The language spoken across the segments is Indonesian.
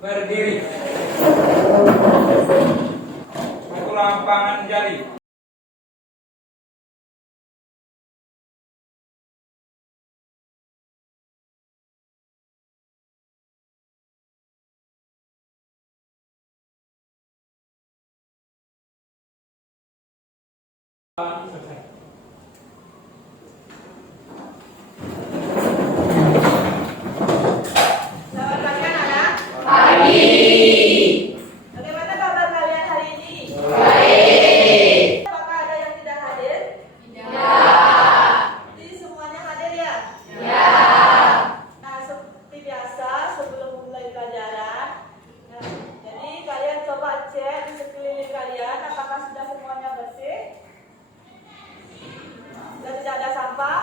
Berdiri. Pulang tangan jari. Selesai. Bagaimana kabar kalian hari ini? Baik. Apakah ada yang tidak hadir? Ya. Jadi semuanya hadir ya? Ya. Nah, seperti biasa sebelum mulai pelajaran, jadi kalian coba cek di sekeliling kalian apakah sudah semuanya bersih? Sudah tidak ada sampah?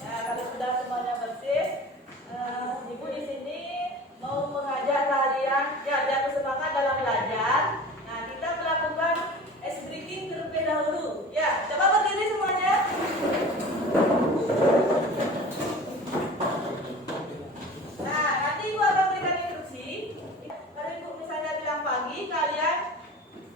Ya, kalau sudah semuanya bersih, Ibu di sini mau mengajak kalian ya biar bersemangat dalam belajar. Nah, kita melakukan ice breaking terlebih dahulu. Ya, coba berdiri semuanya. Nah, nanti Ibu akan berikan instruksi. Kalau Ibu misalnya bilang pagi, kalian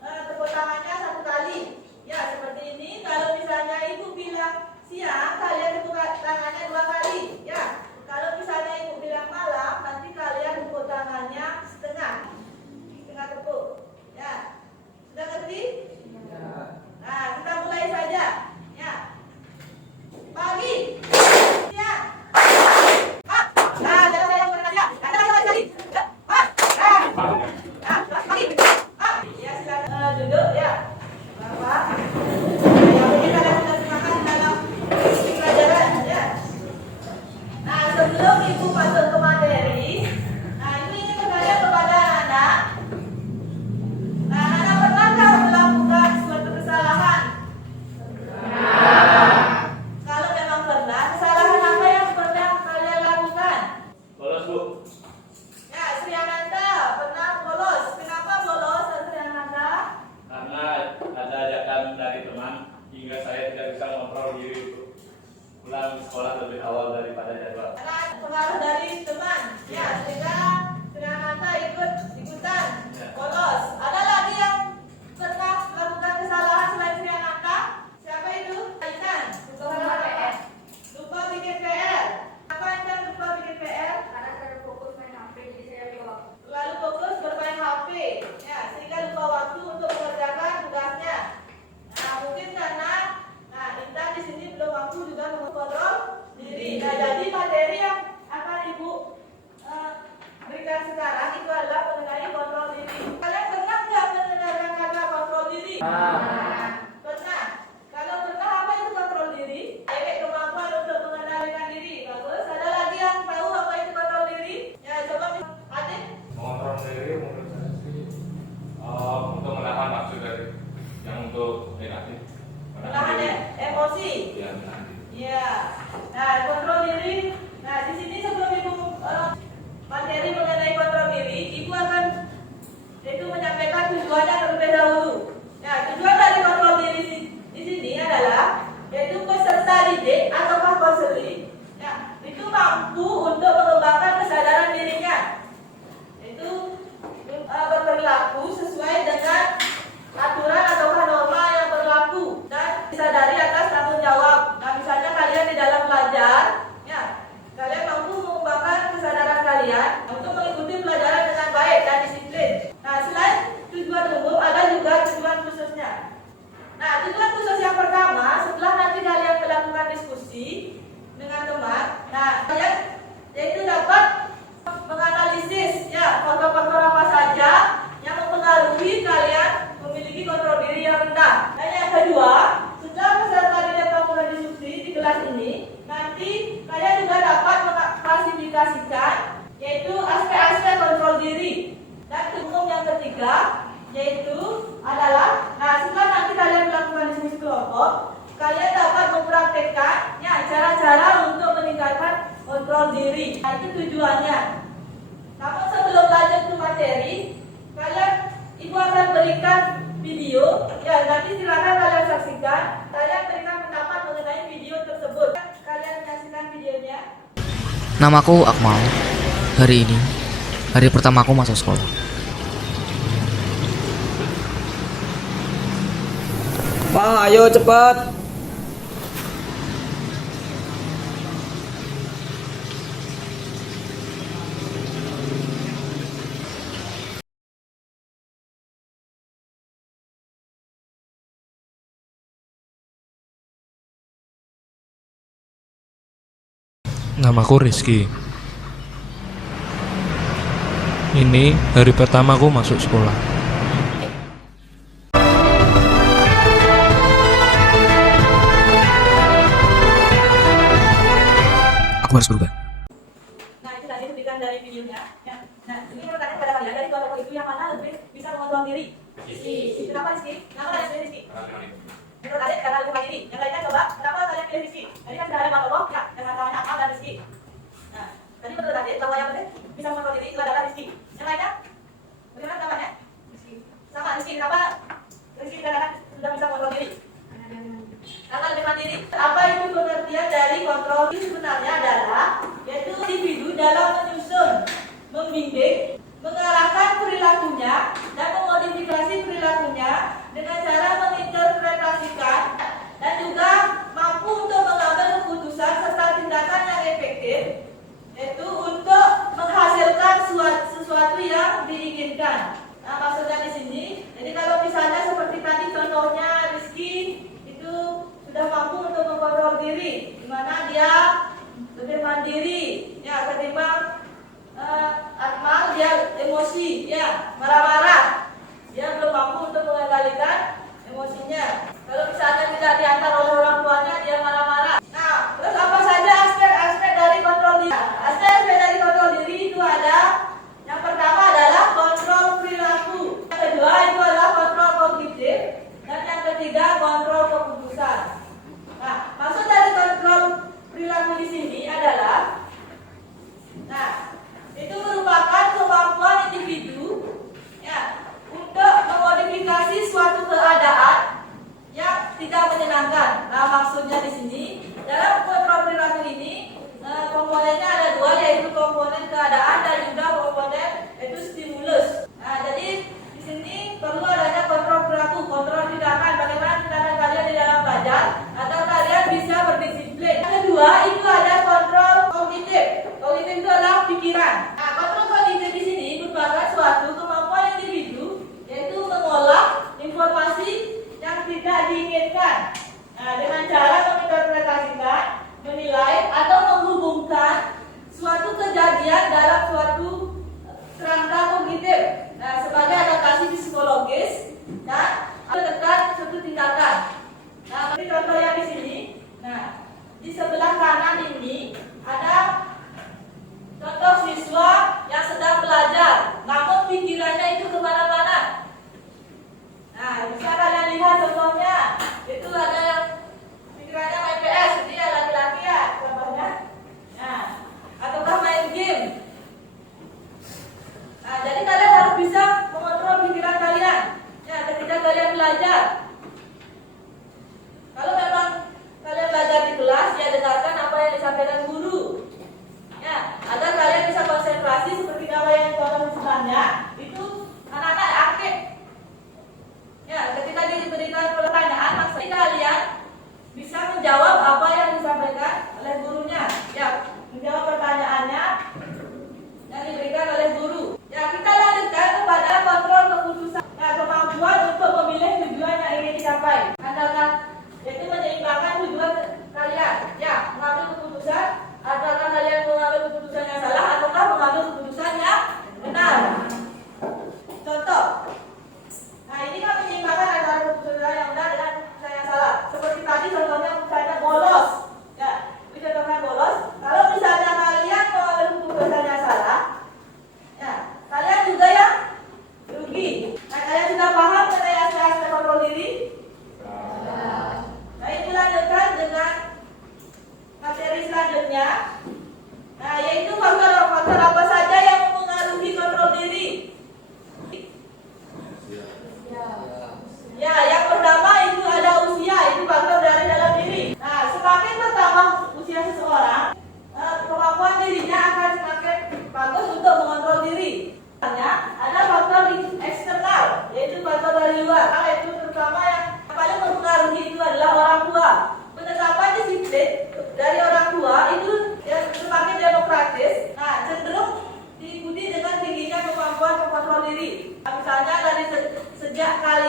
tepuk tangannya 1 kali. Ya, seperti ini. Kalau misalnya Ibu bilang siang, kalian tepuk tangannya 2 kali. Ya. Kalau misalnya Ibu bilang malam, nanti kalian tepuk tangannya setengah tepuk. Ya, sudah ngerti? Ya. Nah, kita mulai saja. Ya, pagi, siang. Nah, jangan saya yang bertanya. Anda mulai sekali. Ya, pagi. Ya, silakan duduk ya. Bapak. Ya, mungkin kalian sudah semangat dalam pelajaran ya. Nah, sebelum Ibu masuk ke materi, Ibu ingin bertanya kepada anak. Nah, anak pernahkah melakukan suatu kesalahan? Kalau memang pernah, kesalahan apa yang pernah kalian lakukan? Bolos, Bu. Ya, Sri Ananda pernah bolos. Kenapa bolos, Sri Ananda? Karena ada ajakan dari teman hingga saya tidak bisa mengontrol diri untuk pulang sekolah lebih awal daripada jadwal. Karena pengaruh dari teman. Ya, sehingga Sri Ananda ikutan bolos. Ada lagi yang pernah melakukan kesalahan selain Sri Ananda? Siapa itu? Intan. Lupa bikin PR. Apa Intan lupa bikin PR? Karena saya fokus main HP, jadi saya lupa waktu. Lalu fokus bermain HP. Ya, sehingga lupa waktu untuk mengerjakan tugasnya. Nah, mungkin karena Intan di sini belum waktu juga mengontrol diri. Nah, jadi materi yang akan Ibu berikan sekarang itu adalah mengenai kontrol diri. Kalian pernah nggak mendengarkan kata kontrol diri? Pernah. Kalau pernah, apa itu kontrol diri? Yaitu kemampuan untuk mengendalikan diri. Bagus. Ada lagi yang tahu apa itu kontrol diri? Ya, coba Adit. Mengontrol diri menurut saya sih untuk menahan nafsu dari yang untuk negatif. Menahan emosi. Ya, menahan diri. Iya. Nah, kontrol diri. Nah, di sini sebelum Ibu materi mengenai kontrol diri, Ibu akan menyampaikan tujuannya terlebih dahulu. Nah, tujuan dari kontrol diri di sini adalah yaitu peserta didik ataukah konseling, ya, itu mampu untuk mengembangkan kesadaran dirinya. Itu berperilaku sesuai dengan aturan ataukah norma yang berlaku dan disadari atas tanggung jawab. Nah, misalnya kalian di dalam belajar, ya, kalian mampu mengembangkan kesadaran kalian untuk mengikuti pelajaran dengan baik dan disiplin. Nah, selain tujuan umum, ada juga tujuan khususnya. Nah, tujuan khusus yang pertama, setelah nanti kalian melakukan diskusi dengan teman, nah, kalian yaitu dapat menganalisis ya faktor-faktor apa saja yang mempengaruhi kalian memiliki kontrol diri yang rendah. Dan yang kedua, setelah peserta didik melakukan diskusi di kelas ini, nanti kalian juga dapat mengklasifikasikan yaitu aspek-aspek kontrol diri. Dan umum yang ketiga yaitu adalah, nah, setelah nanti kalian melakukan diskusi kelompok, kalian dapat mempraktekkan ya cara-cara untuk meningkatkan kontrol diri. Nah, itu tujuannya. Namun sebelum lanjut ke materi, Ibu akan berikan video. Ya, nanti silakan kalian saksikan. Kalian berikan pendapat mengenai video tersebut. Kalian menyaksikan videonya. Namaku Akmal. Hari ini, hari pertama aku masuk sekolah. Pak, ayo cepat. Namaku Rizky. Ini hari pertamaku masuk sekolah. Aku harus berubah. Nah, itu tadi petikan dari videonya. Ya. Nah, ini pertanyaan pada kalian dari kelompok itu yang mana lebih bisa mengontrol diri? Rizky. Kenapa Rizky? Kenapa kalian pilih Rizky? Menurut Adit karena lupa diri. Yang lainnya coba, kenapa kalian pilih Rizky? Tadi kan sudah ada Matomo, ya, dengan kawannya Akmal dan Rizky. Nah, tadi menurut Adit bahwa yang penting bisa mengontrol diri itu adalah Rizky. Yang lainnya, bagaimana namanya? Rizky. Sama Rizky, kenapa Rizky dikatakan sudah bisa mengontrol diri? Karena lebih mandiri. Apa itu pengertian dari kontrol? Itu sebenarnya adalah yaitu individu dalam menyusun, membimbing, mengarahkan perilakunya dan memodifikasi perilakunya dengan cara menginterpretasikan dan juga mampu untuk mengambil keputusan serta tindakan yang efektif, yaitu untuk menghasilkan sesuatu yang diinginkan. Nah, maksudnya di sini, jadi kalau misalnya seperti tadi contohnya Rizky itu sudah mampu untuk mengontrol diri, di mana dia lebih mandiri, ya ketimbang Akmal dia emosi, ya marah-marah, dia belum mampu untuk mengendalikan emosinya. Kalau misalnya tidak diantar oleh orang tuanya, dia marah-marah. Nah, terus apa saja aspek-aspek dari kontrol diri? Aspek-aspek dari kontrol diri itu ada. Yang pertama adalah kontrol perilaku. Yang kedua itu adalah kontrol kognitif. Dan yang ketiga kontrol keputusan. Nah, maksud dari kontrol perilaku di sini adalah, nah, itu merupakan kemampuan individu, ya, untuk memodifikasi suatu keadaan yang tidak menyenangkan. Nah, maksudnya di sini dalam kontrol perilaku ini komponennya ada dua, yaitu komponen keadaan dan juga komponen itu stimulus. Nah, jadi di sini perlu adanya kontrol perilaku, kontrol tindakan, bagaimana tindakan kalian di dalam belajar agar kalian bisa berdisiplin. Yang kedua itu ada kontrol kognitif. Kognitif itu adalah pikiran. Nah, kontrol kognitif di sini merupakan suatu kemampuan individu yaitu mengolah informasi yang tidak diinginkan. Nah, dengan cara menginterpretasikan, menilai atau menghubungkan suatu kejadian dalam suatu kerangka kognitif. Nah, sebagai adaptasi psikologis dan menekan suatu tindakan. Nah, seperti contoh yang di sini. Nah, di sebelah kanan ini ada contoh siswa yang sedang belajar, namun pikirannya itu kemana-mana. Nah, bisa kalian lihat contohnya, itu ada yang pikirannya main PS, dia laki-laki ya, contohnya. Nah, ataukah main game. Nah, jadi kalian harus bisa mengontrol pikiran kalian, ya, ketika kalian belajar. Kalau memang kalian belajar di kelas, ya dengarkan apa yang disampaikan guru, ya, agar kalian bisa konsentrasi seperti apa yang ditonton sebelumnya. Itu anak-anak aktif. Ya, ketika diberikan pertanyaan, maksudnya kalian bisa menjawab apa yang disampaikan oleh gurunya. Ya, menjawab pertanyaannya yang diberikan oleh guru. Ya, kita lanjutkan kepada kontrol keputusan. Ya, kemampuan untuk memilih tujuan yang ingin dicapai. Andalkan, yaitu menyeimbangkan tujuan kalian. Ya, mengambil keputusan. Apakah kalian mengambil keputusan yang salah ataukah mengambil keputusan yang benar? Contoh. Nah, ini kan menyeimbangkan antara keputusan yang benar dengan keputusan yang salah. Seperti tadi contohnya misalnya bolos. Ya, ini contohnya bolos. Kalau misalnya kalian mengambil keputusan yang salah, ya, kalian juga yang rugi. Nah, kalian sudah paham mengenai aspek kontrol diri? Nah, ini lanjutkan dengan materi selanjutnya. Nah, yaitu faktor apa saja yang mempengaruhi kontrol diri. Ya, yang pertama itu ada usia, itu faktor dari dalam diri. Nah, semakin bertambah usia seseorang, kemampuan dirinya akan semakin bagus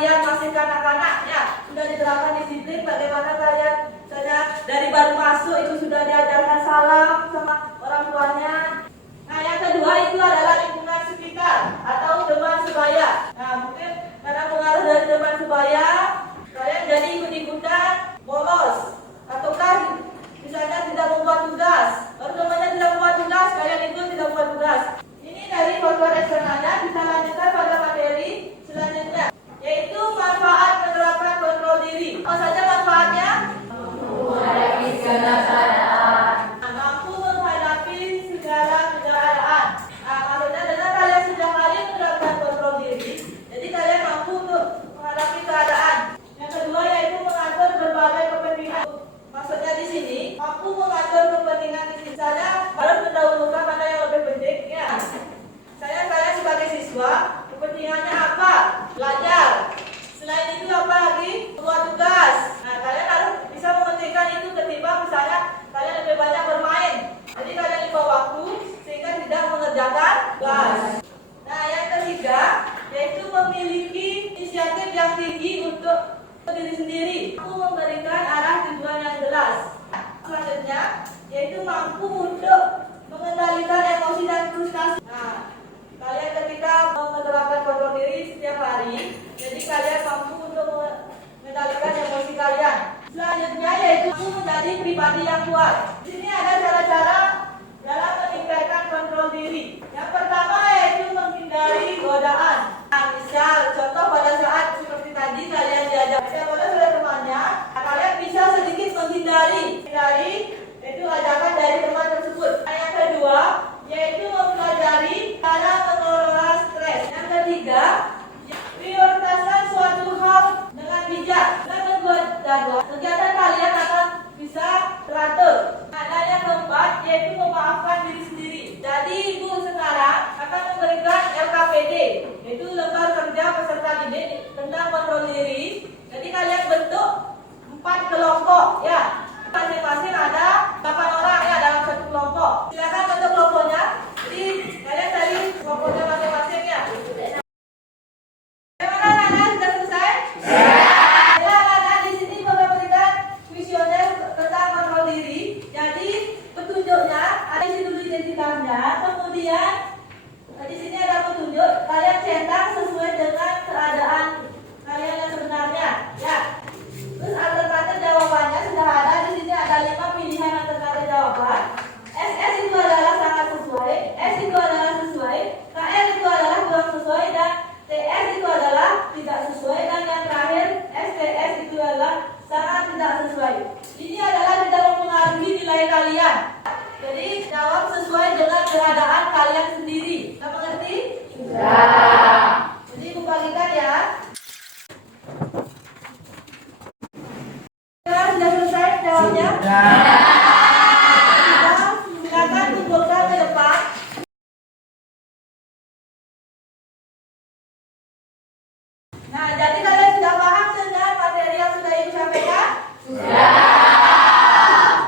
kalian masih kanak-kanak ya, sudah diterapkan disiplin. Bagaimana kalian dari baru masuk itu sudah diajarkan salam sama orang tuanya. Nah, yang kedua itu adalah lingkungan sekitar atau teman sebaya. Nah, mungkin karena pengaruh dari teman sebaya, kalian jadi ikut-ikutan bolos ataukah misalnya tidak membuat tugas. Kalau temannya tidak membuat tugas, kalian ikut tidak membuat tugas. Ini dari faktor eksternalnya. Kita lanjutkan pada materi selanjutnya, yaitu manfaat menerapkan kontrol diri. Apa saja manfaatnya? Menghadapi segala keadaan. Mampu menghadapi segala keadaan. Nah, maksudnya dengan kalian sudah kalian menerapkan kontrol diri, jadi kalian mampu untuk menghadapi keadaan. Yang kedua yaitu mengatur berbagai kepentingan. Maksudnya di sini mampu mengatur kepentingan di sini. Saya harus mendahulukan mana yang lebih penting ya. Saya sebagai siswa, kepentingannya apa? Belajar. Selain itu apa lagi? Membuat tugas. Nah, kalian harus bisa mementingkan itu ketimbang misalnya kalian lebih banyak bermain. Jadi kalian lupa waktu sehingga tidak mengerjakan tugas. Nah, yang ketiga yaitu memiliki inisiatif yang tinggi untuk diri sendiri. Mampu memberikan arah tujuan yang jelas. Selanjutnya yaitu mampu untuk mengendalikan emosi dan frustasi. Nah, kalian ketika menerapkan kontrol diri setiap hari, jadi kalian mampu untuk mengendalikan emosi kalian. Selanjutnya yaitu mampu menjadi pribadi yang kuat. Di sini ada cara-cara dalam meningkatkan kontrol diri. Yang pertama yaitu menghindari godaan. Nah, misal contoh pada saat seperti tadi kalian diajak oleh temannya, kalian bisa sedikit menghindari yaitu ajakan dari teman tersebut. Nah, yang kedua yaitu mempelajari cara mengelola stres. Yang ketiga, prioritaskan suatu hal dengan bijak. Dengan membuat jadwal, kegiatan kalian akan bisa teratur. Nah, dan yang keempat yaitu memaafkan diri sendiri. Jadi ibu sekarang akan memberikan LKPD, yaitu lembar kerja peserta didik tentang kontrol diri. Jadi kalian bentuk 4 kelompok ya. Masing-masing ada 8 orang ya dalam satu kelompok. Silakan bentuk kelompoknya. Jadi kalian cari kelompoknya masing-masing ya. Bagaimana Nana, sudah selesai? Ya, Nana di sini memberikan kuesioner tentang kontrol diri. Jadi petunjuknya ada isi dulu identitasnya. Kemudian di sini ada petunjuk. Kalian cetak sesuai dengan keadaan kalian yang sebenarnya. Ya. Terus alternatif jawabannya sudah ada. Di sini ada 5 pilihan alternatif jawaban. SS itu adalah sangat sesuai, S itu adalah sesuai, KL itu adalah kurang sesuai, dan TS itu adalah tidak sesuai, dan yang terakhir STS itu adalah sangat tidak sesuai. Ini adalah tidak mempengaruhi nilai kalian. Jadi jawab sesuai dengan keadaan kalian sendiri. Kita mengerti? Sudah. Jadi kembalikan ya. Sudah selesai jawabnya? Silakan kumpulkan ke depan. Nah, jadi kalian sudah paham dengan materi yang sudah Ibu sampaikan? Sudah.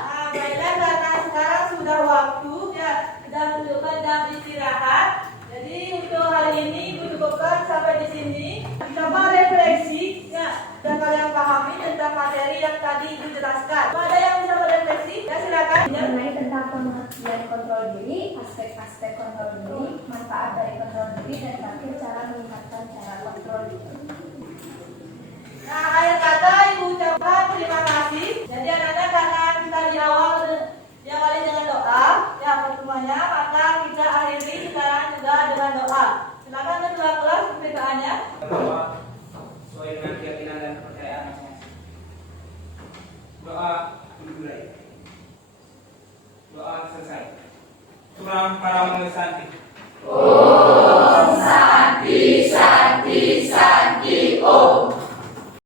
Nah, baiklah, karena sekarang sudah waktu ya, sudah menunjukkan jam istirahat. Jadi untuk hari ini Ibu cukupkan sampai di sini. Coba refleksi ya, dan kalian pahami tentang materi yang tadi Ibu jelaskan. Ada yang bisa berefleksi? Ya, silakan. Mengenai tentang pengertian kontrol diri, aspek-aspek kontrol diri, manfaat dari kontrol diri, dan terakhir cara meningkatkan cara